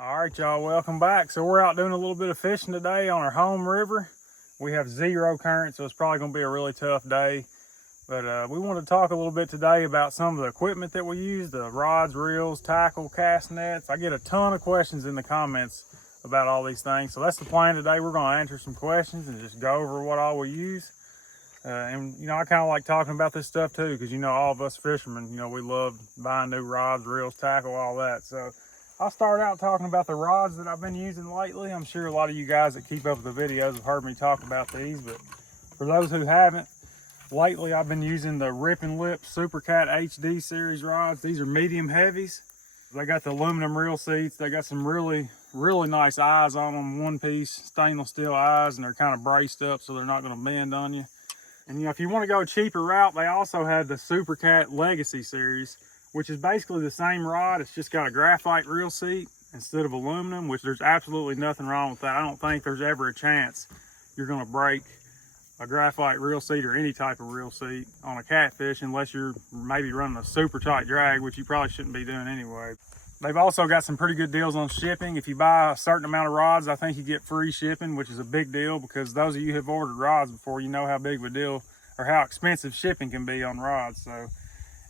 All right, y'all, welcome back. So we're out doing a little bit of fishing today on our home river. We have zero current, so it's probably gonna be a really tough day. But we want to talk a little bit today about some of the equipment that we use, the rods, reels, tackle, cast nets. I get a ton of questions in the comments about all these things. So that's the plan today. We're gonna answer some questions and just go over what all we use. And I kind of like talking about this stuff too, because all of us fishermen, we love buying new rods, reels, tackle, all that. So I'll start out talking about the rods that I've been using lately. I'm sure a lot of you guys that keep up with the videos have heard me talk about these, but for those who haven't, lately I've been using the Rip and Lip Super Cat HD series rods. These are medium heavies. They got the aluminum reel seats. They got some really nice eyes on them, one piece stainless steel eyes, and they're kind of braced up so they're not going to bend on you. And if you want to go a cheaper route, they also have the Super Cat Legacy series, which is basically the same rod. It's just got a graphite reel seat instead of aluminum, which there's absolutely nothing wrong with that. I don't think there's ever a chance you're going to break a graphite reel seat or any type of reel seat on a catfish unless you're maybe running a super tight drag, which you probably shouldn't be doing anyway. They've also got some pretty good deals on shipping. If you buy a certain amount of rods, I think you get free shipping, which is a big deal because those of you who have ordered rods before, you know how big of a deal or how expensive shipping can be on rods. So,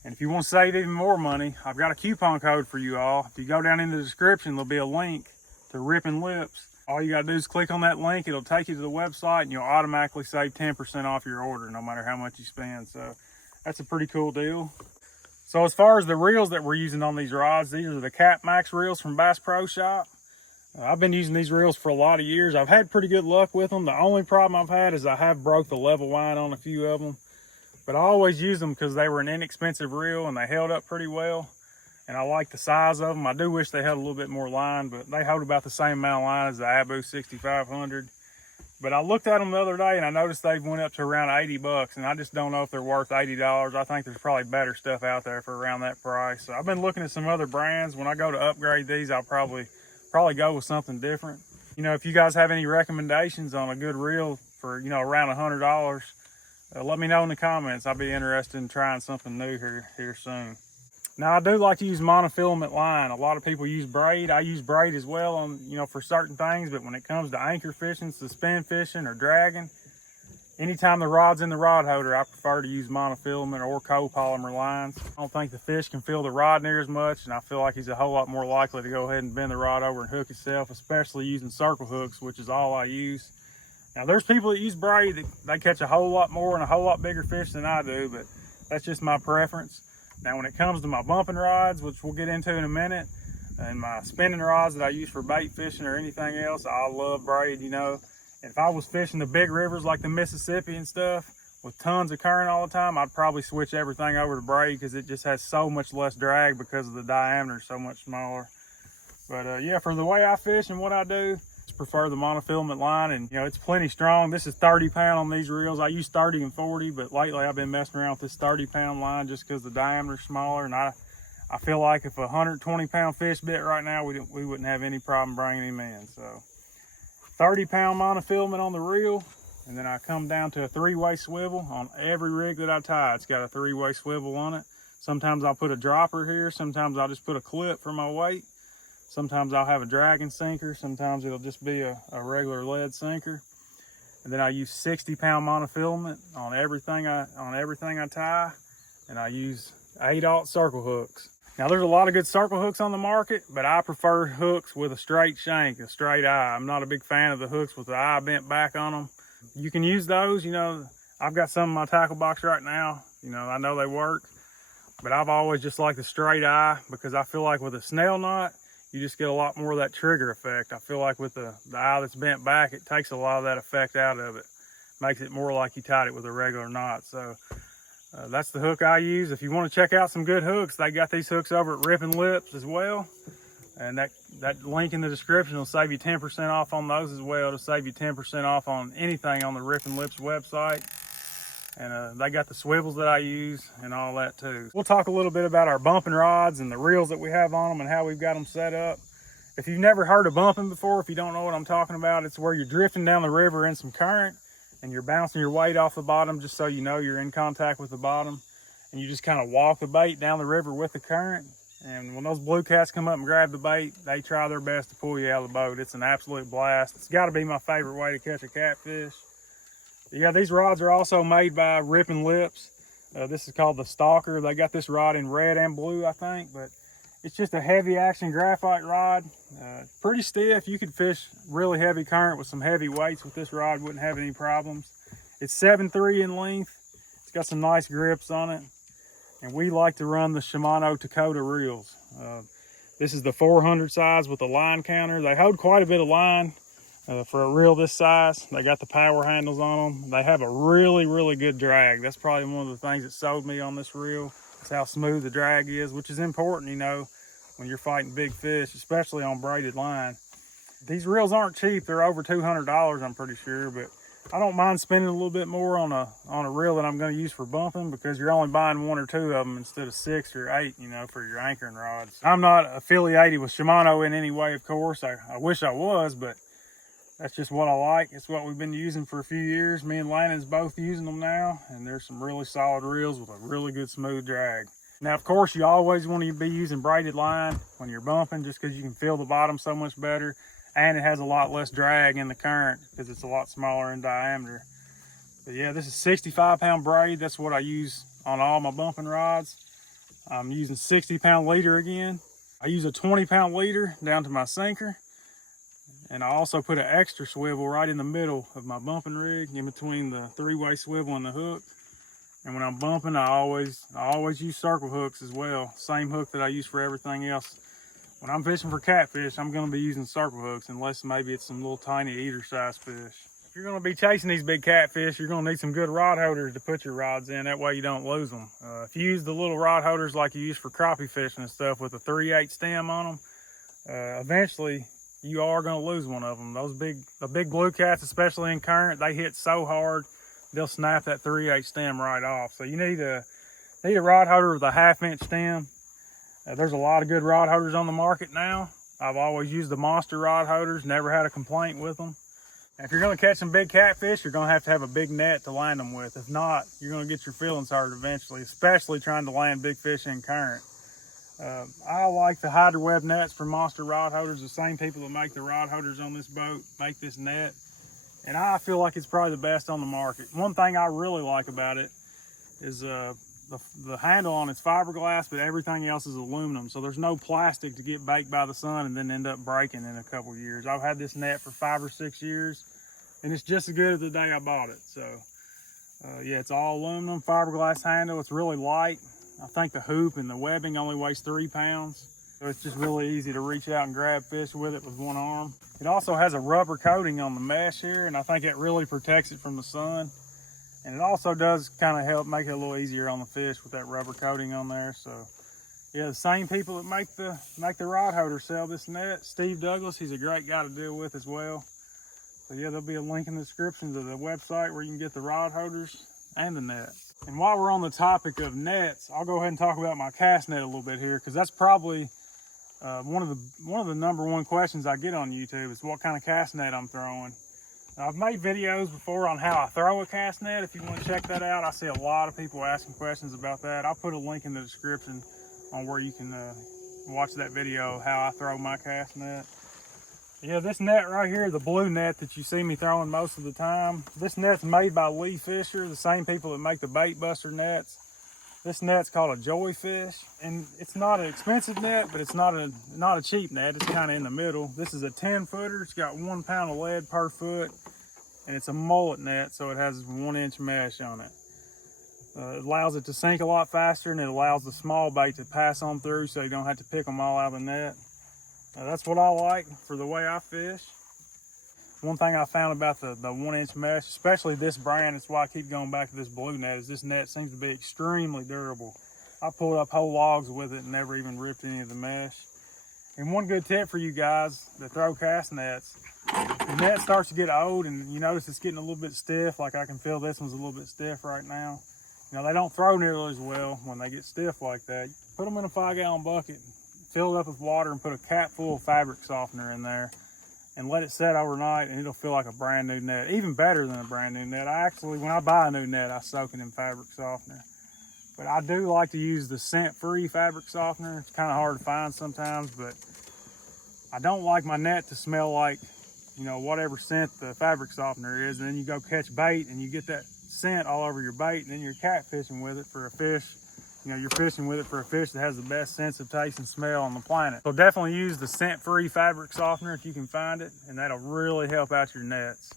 and if you want to save even more money, I've got a coupon code for you all. If you go down in the description, there'll be a link to Rip and Lips. All you got to do is click on that link. It'll take you to the website and you'll automatically save 10% off your order no matter how much you spend. So that's a pretty cool deal. So as far as the reels that we're using on these rods, these are the Cap Max reels from Bass Pro Shop. I've been using these reels for a lot of years. I've had pretty good luck with them. The only problem I've had is I have broke the level line on a few of them. But I always use them because they were an inexpensive reel and they held up pretty well. And I like the size of them. I do wish they had a little bit more line, but they hold about the same amount of line as the Abu 6500. But I looked at them the other day and I noticed they went up to around 80 bucks, and I just don't know if they're worth $80. I think there's probably better stuff out there for around that price. So I've been looking at some other brands. When I go to upgrade these, I'll probably go with something different. If you guys have any recommendations on a good reel for, around $100, let me know in the comments. I'll be interested in trying something new here soon. Now, I do like to use monofilament line. A lot of people use braid. I use braid as well on, for certain things, but when it comes to anchor fishing, suspend fishing, or dragging, anytime the rod's in the rod holder, I prefer to use monofilament or copolymer lines. I don't think the fish can feel the rod near as much, and I feel like he's a whole lot more likely to go ahead and bend the rod over and hook himself, especially using circle hooks, which is all I use. Now, there's people that use braid that they catch a whole lot more and a whole lot bigger fish than I do, but that's just my preference. Now, when it comes to my bumping rods, which we'll get into in a minute, and my spinning rods that I use for bait fishing or anything else, I love braid, And if I was fishing the big rivers like the Mississippi and stuff with tons of current all the time, I'd probably switch everything over to braid because it just has so much less drag because of the diameter so much smaller. But yeah, for the way I fish and what I do, prefer the monofilament line, and it's plenty strong. This is 30 pound on these reels. I use 30 and 40, but lately I've been messing around with this 30 pound line just because the diameter's smaller, and I feel like if a 120 pound fish bit right now, we wouldn't have any problem bringing him in. So 30 pound monofilament on the reel, and then I come down to a 3-way swivel on every rig that I tie. It's got a 3-way swivel on it. Sometimes I'll put a dropper here, sometimes I'll just put a clip for my weight. Sometimes I'll have a dragon sinker. Sometimes it'll just be a regular lead sinker. And then I use 60 pound monofilament on everything I tie. And I use 8/0 circle hooks. Now, there's a lot of good circle hooks on the market, but I prefer hooks with a straight shank, a straight eye. I'm not a big fan of the hooks with the eye bent back on them. You can use those, I've got some in my tackle box right now. I know they work, but I've always just liked the straight eye because I feel like with a snell knot, you just get a lot more of that trigger effect. I feel like with the eye that's bent back, it takes a lot of that effect out of it. Makes it more like you tied it with a regular knot. So that's the hook I use. If you want to check out some good hooks, they got these hooks over at Rip and Lips as well. And that link in the description will save you 10% off on those as well. It'll save you 10% off on anything on the Rip and Lips website. And they got the swivels that I use and all that too. We'll talk a little bit about our bumping rods and the reels that we have on them and how we've got them set up. If you've never heard of bumping before, if you don't know what I'm talking about, it's where you're drifting down the river in some current and you're bouncing your weight off the bottom just so you know you're in contact with the bottom. And you just kind of walk the bait down the river with the current. And when those blue cats come up and grab the bait, they try their best to pull you out of the boat. It's an absolute blast. It's got to be my favorite way to catch a catfish. Yeah, these rods are also made by Ripping Lips. This is called the Stalker. They got this rod in red and blue, I think, but it's just a heavy action graphite rod. Pretty stiff. You could fish really heavy current with some heavy weights with this rod, wouldn't have any problems. It's 7.3 in length. It's got some nice grips on it. And we like to run the Shimano Dakota reels. This is the 400 size with a line counter. They hold quite a bit of line for a reel this size. They got the power handles on them. They have a really, really good drag. That's probably one of the things that sold me on this reel. It's how smooth the drag is, which is important, you know, when you're fighting big fish, especially on braided line. These reels aren't cheap. They're over $200, I'm pretty sure, but I don't mind spending a little bit more on a reel that I'm going to use for bumping, because you're only buying 1 or 2 of them instead of 6 or 8, you know, for your anchoring rods. I'm not affiliated with Shimano in any way, of course. I wish I was, but that's just what I like. It's what we've been using for a few years. Me and Lannon's both using them now, and there's some really solid reels with a really good smooth drag. Now, of course, you always want to be using braided line when you're bumping, just because you can feel the bottom so much better. And it has a lot less drag in the current because it's a lot smaller in diameter. But yeah, this is 65-pound braid. That's what I use on all my bumping rods. I'm using 60-pound leader again. I use a 20-pound leader down to my sinker. And I also put an extra swivel right in the middle of my bumping rig, in between the 3-way swivel and the hook. And when I'm bumping, I always use circle hooks as well. Same hook that I use for everything else. When I'm fishing for catfish, I'm going to be using circle hooks, unless maybe it's some little tiny eater size fish. If you're going to be chasing these big catfish, you're going to need some good rod holders to put your rods in. That way you don't lose them. If you use the little rod holders like you use for crappie fishing and stuff with a 3/8 stem on them, eventually you are going to lose one of them. The big blue cats, especially in current, they hit so hard, they'll snap that 3/8 stem right off. So you need a rod holder with a 1/2-inch stem. There's a lot of good rod holders on the market now. I've always used the monster rod holders, never had a complaint with them. And if you're going to catch some big catfish, you're going to have a big net to land them with. If not, you're going to get your feelings hurt eventually, especially trying to land big fish in current. I like the hydro web nets from Monster Rod Holders. The same people that make the rod holders on this boat make this net. And I feel like it's probably the best on the market. One thing I really like about it is the handle on it's fiberglass, but everything else is aluminum. So there's no plastic to get baked by the sun and then end up breaking in a couple years. I've had this net for 5 or 6 years, and it's just as good as the day I bought it. So yeah, it's all aluminum, fiberglass handle. It's really light. I think the hoop and the webbing only weighs 3 pounds. So it's just really easy to reach out and grab fish with it with one arm. It also has a rubber coating on the mesh here, and I think it really protects it from the sun. And it also does kind of help make it a little easier on the fish with that rubber coating on there. So yeah, the same people that make the rod holder sell this net. Steve Douglas, he's a great guy to deal with as well. So yeah, there'll be a link in the description to the website where you can get the rod holders and the net. And while we're on the topic of nets, I'll go ahead and talk about my cast net a little bit here, because that's probably one of the #1 questions I get on YouTube is what kind of cast net I'm throwing. Now, I've made videos before on how I throw a cast net. If you want to check that out, I see a lot of people asking questions about that. I'll put a link in the description on where you can watch that video, how I throw my cast net. Yeah, this net right here, the blue net that you see me throwing most of the time, this net's made by Lee Fisher, the same people that make the bait buster nets. This net's called a Joy Fish, and it's not an expensive net, but it's not a cheap net. It's kind of in the middle. This is a 10-footer. It's got 1 pound of lead per foot, and it's a mullet net, so it has 1-inch mesh on it. It allows it to sink a lot faster, and it allows the small bait to pass on through, so you don't have to pick them all out of the net. That's what I like for the way I fish. One thing I found about the 1-inch mesh, especially this brand, that's why I keep going back to this blue net, is this net seems to be extremely durable. I pulled up whole logs with it and never even ripped any of the mesh. And one good tip for you guys that throw cast nets, the net starts to get old and you notice it's getting a little bit stiff, like I can feel this one's a little bit stiff right now. You know, they don't throw nearly as well when they get stiff like that. Put them in a 5-gallon bucket, fill it up with water, and put a cap full of fabric softener in there and let it set overnight, and it'll feel like a brand new net, even better than a brand new net. When I buy a new net, I soak it in fabric softener. But I do like to use the scent-free fabric softener. It's kind of hard to find sometimes, but I don't like my net to smell like, you know, whatever scent the fabric softener is. And then you go catch bait and you get that scent all over your bait, and then you're catfishing with it for a fish. You know, you're fishing with it for a fish that has the best sense of taste and smell on the planet. So definitely use the scent-free fabric softener if you can find it, and that'll really help out your nets.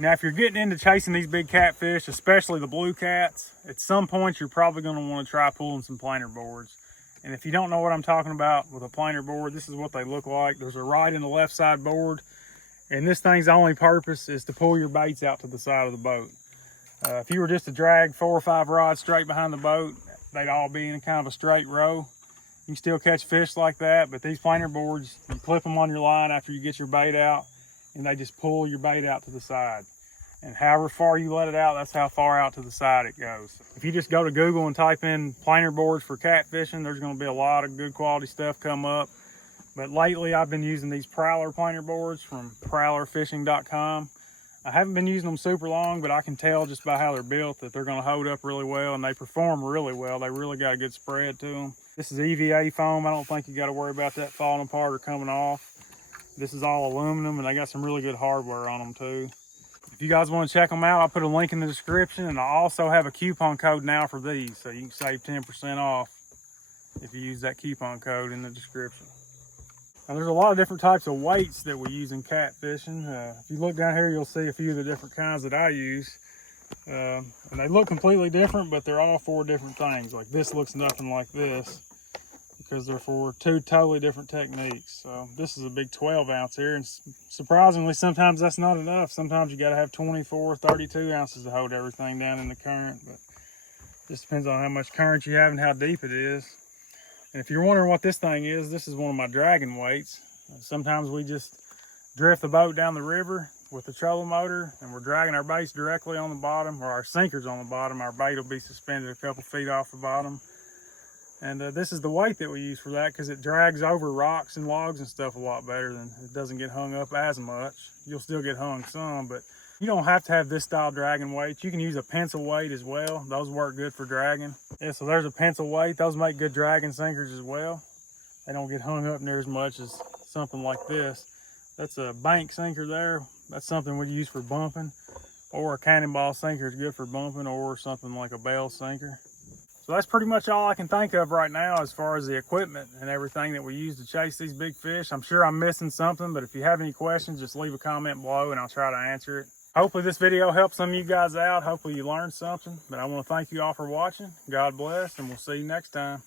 Now, if you're getting into chasing these big catfish, especially the blue cats, at some point you're probably going to want to try pulling some planer boards. And if you don't know what I'm talking about with a planer board, this is what they look like. There's a right and a left side board, and this thing's only purpose is to pull your baits out to the side of the boat. If you were just to drag 4 or 5 rods straight behind the boat, they'd all be in kind of a straight row. You can still catch fish like that, but these planer boards, you clip them on your line after you get your bait out, and they just pull your bait out to the side. And however far you let it out, that's how far out to the side it goes. If you just go to Google and type in planer boards for catfishing, there's going to be a lot of good quality stuff come up. But lately I've been using these Prowler planer boards from prowlerfishing.com. I haven't been using them super long, but I can tell just by how they're built that they're going to hold up really well, and they perform really well. They really got a good spread to them. This is EVA foam. I don't think you got to worry about that falling apart or coming off. This is all aluminum, and they got some really good hardware on them too. If you guys want to check them out, I'll put a link in the description, and I also have a coupon code now for these, so you can save 10% off if you use that coupon code in the description. Now, there's a lot of different types of weights that we use in catfishing. If you look down here, you'll see a few of the different kinds that I use. And they look completely different, but they're all for different things. Like this looks nothing like this because they're for 2 totally different techniques. So this is a big 12 ounce here, and surprisingly, sometimes that's not enough. Sometimes you got to have 24, 32 ounces to hold everything down in the current, but it just depends on how much current you have and how deep it is. And if you're wondering what this thing is, this is one of my dragging weights. Sometimes we just drift the boat down the river with the trolling motor, and we're dragging our baits directly on the bottom, or our sinker's on the bottom. Our bait will be suspended a couple feet off the bottom. And this is the weight that we use for that, because it drags over rocks and logs and stuff a lot better than it doesn't get hung up as much. You'll still get hung some, but you don't have to have this style dragging weight. You can use a pencil weight as well. Those work good for dragging. Yeah, so there's a pencil weight. Those make good dragging sinkers as well. They don't get hung up near as much as something like this. That's a bank sinker there. That's something we use for bumping. Or a cannonball sinker is good for bumping, or something like a bell sinker. So that's pretty much all I can think of right now as far as the equipment and everything that we use to chase these big fish. I'm sure I'm missing something, but if you have any questions, just leave a comment below and I'll try to answer it. Hopefully this video helped some of you guys out. Hopefully you learned something. But I want to thank you all for watching. God bless, and we'll see you next time.